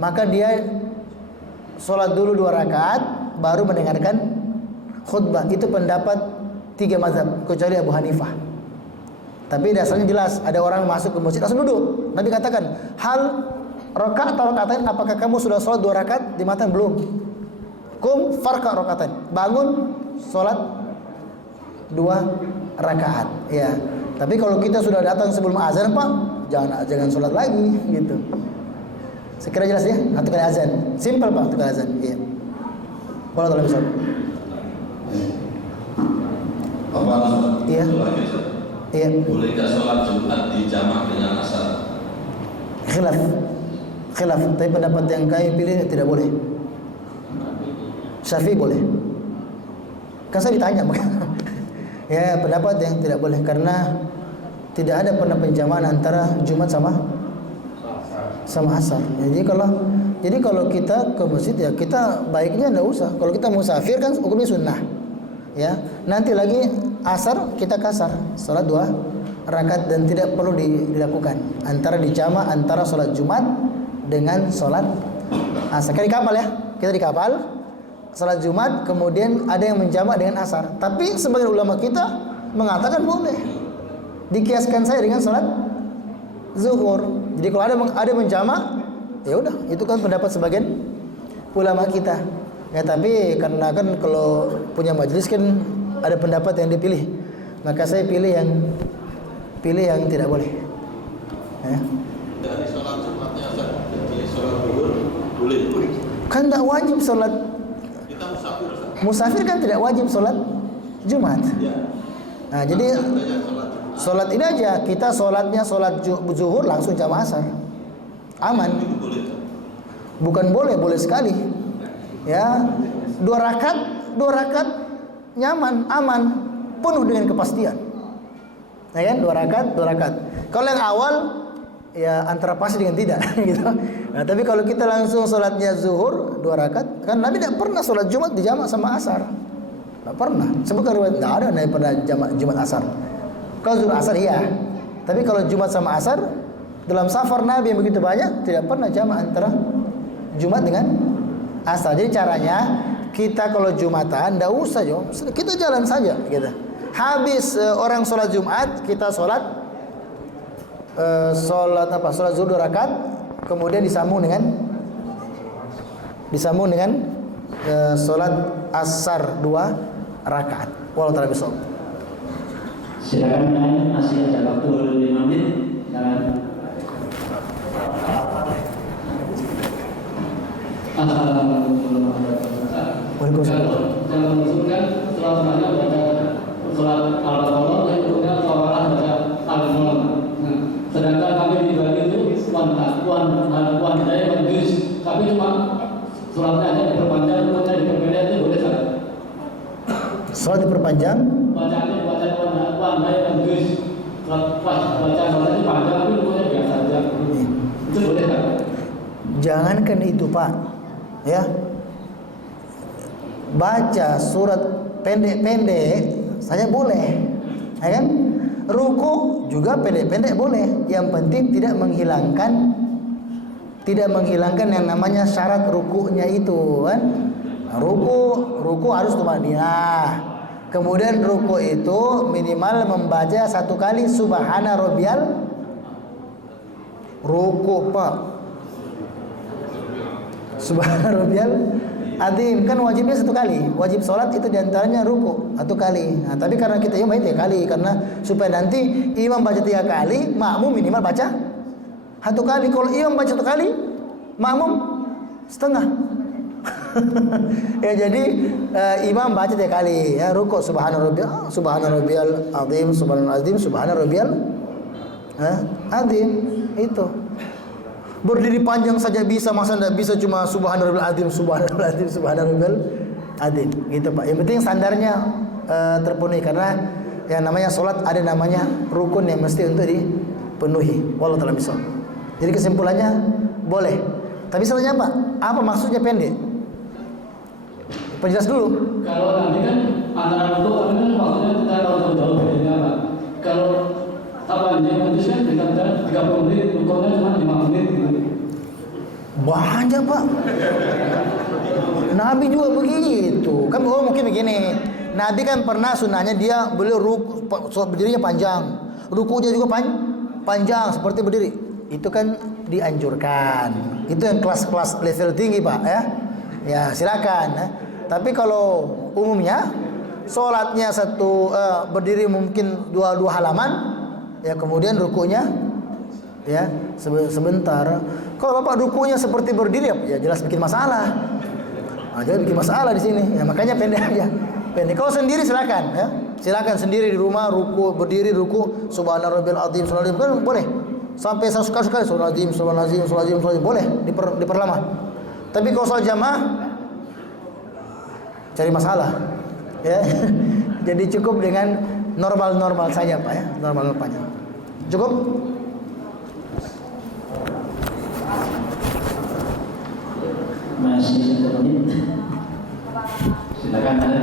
maka dia sholat dulu 2 rakaat, baru mendengarkan khutbah. Itu pendapat 3 mazhab, kecuali Abu Hanifah. Tapi dasarnya jelas, ada orang masuk ke masjid langsung duduk. Nabi katakan, hal rakaat atau rakaatain, apakah kamu sudah sholat 2 rakaat? Dimatakan belum. Kum farka rakaatain, bangun sholat 2 rakaat. Ya. Tapi kalau kita sudah datang sebelum azan, Pak, jangan sholat lagi, gitu. Sekira jelas ya, atau kali azan, simple Pak, atau kali azan. Iya. Wallahu ta'ala bishawab. Apa? Iya. Iya. Bolehkah sholat Jumat dijamak dengan asar? Khilaf. Tapi pendapat yang kami pilih tidak boleh. Syafi'i boleh. Kan saya ditanya ya, pendapat yang tidak boleh karena tidak ada pernah penjamaan antara Jumat sama asar. Jadi kalau kita ke masjid ya kita baiknya enggak usah. Kalau kita musafir kan hukumnya sunnah. Ya, nanti lagi asar kita kasar, salat 2 rakaat dan tidak perlu dilakukan antara dijamak antara salat Jumat dengan salat asar. Kita di kapal ya. Kita di kapal salat Jumat, kemudian ada yang menjamak dengan asar. Tapi sebagian ulama kita mengatakan boleh. Dikiaskan saya dengan salat zuhur. Jadi kalau ada menjamak, ya udah, itu kan pendapat sebagian ulama kita. Ya, tapi karena kan kalau punya majelis kan ada pendapat yang dipilih. Maka saya pilih yang tidak boleh. Ya. Dari sholat Jumatnya jadi sholat zuhur boleh. Kan tak wajib sholat. Kita musafir. Musafir kan tidak wajib sholat Jumat. Ya. Nah, jadi sholat ini aja, kita sholatnya sholat zuhur langsung jamaah asar, aman. Bukan boleh sekali. Ya, 2 rakaat nyaman, aman, penuh dengan kepastian. Ya kan, 2 rakaat. Kalau yang awal ya antara pasti dengan tidak gitu. Nah, tapi kalau kita langsung sholatnya zuhur 2 rakaat, kan Nabi tidak pernah sholat Jumat dijamak sama asar. Tidak pernah. Sebutkan riwayat tidak ada Nabi pernah jamak Jumat asar. Kalau zuhur asar iya. Tapi kalau Jumat sama asar dalam safar Nabi yang begitu banyak tidak pernah jamak antara Jumat dengan asar. Jadi caranya kita kalau Jumatan tidak usah kita jalan saja gitu. Habis orang sholat Jumat, kita sholat zuhur 2 rakaat, kemudian disambung dengan sholat asar 2 rakaat. Wallahu ta'ala bishawab. Silakan naik, masih ada waktu 5 menit. Silakan. Waalaikumsalam. Dalam mengusulkan sholat baca sholat al-Qur'an dan kemudian sholat baca al-Qur'an. Sedangkan kami di bagi itu wan saya bagus, tapi cuma sholatnya aja diperpanjang, kemudian diperpendek, itu boleh tak? Sholat diperpanjang. Bacaannya wan saya bagus, bacaan itu panjang, tapi kemudian biasa saja. Itu boleh tak? Jangankan itu Pak, ya, baca surat pendek-pendek saja boleh, ya kan? Ruku juga pendek-pendek boleh. Yang penting tidak menghilangkan tidak menghilangkan yang namanya syarat rukuknya itu kan. Ruku harus tumanina. Kemudian ruku itu minimal membaca 1 kali subhana rabbiyal. Ruku Pak, subhana rabbiyal azim kan wajibnya 1 kali. Wajib sholat itu diantaranya ruku 1 kali. Nah, tapi karena kita imam 3 kali, karena supaya nanti imam baca 3 kali, makmum minimal baca 1 kali. Kalau imam baca 1 kali, makmum setengah. Ya jadi imam baca 3 kali ya, ruku subhana rabbiyal azim, subhana rabbiyal azim itu. Berdiri panjang saja bisa, masa tidak bisa cuma subhana rabbiyal azim, subhana rabbiyal azim gitu Pak. Yang penting standarnya terpenuhi, karena yang namanya sholat ada namanya rukun yang mesti untuk dipenuhi. Wallahu ta'ala bishawab. Jadi kesimpulannya boleh. Tapi salahnya apa maksudnya pendek? Perjelas dulu. Kalau nanti kan antara rukuk tapi kan maksudnya kita tahu jauh bedanya Pak. Kalau yang penting kan kita 30 menit, rukuknya cuma 5 menit gitu. Banyak Pak. Nabi juga begitu. Kan mungkin begini. Nabi kan pernah sunahnya beliau berdirinya panjang, rukunya juga panjang seperti berdiri. Itu kan dianjurkan. Itu yang kelas-kelas level tinggi Pak ya. Ya silakan ya. Tapi kalau umumnya sholatnya berdiri mungkin 2 halaman, ya kemudian rukunya ya sebentar. Kalau Bapak rukunya seperti berdiri ya jelas bikin masalah. Nah, jelas bikin masalah di sini. Ya makanya pendek aja. Pendek. Kalau sendiri silakan ya. Silakan sendiri di rumah berdiri ruku subhana rabbiyal azim kan boleh. Sampai 100 kali subhanalazim boleh diperlama. Tapi kalau soal jamaah cari masalah ya. Jadi cukup dengan normal saja Pak ya, normal panjang. Cukup? Masih 1 menit. Silakan ada.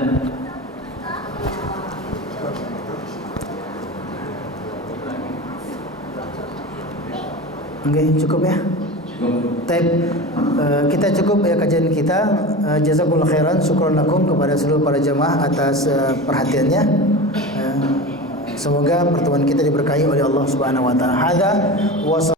Oke, cukup ya. Kita cukup ya kajian kita. Jazakumullah khairan, syukran lakum kepada seluruh para jamaah atas perhatiannya. Semoga pertemuan kita diberkahi oleh Allah Subhanahu wa taala. Hadza wa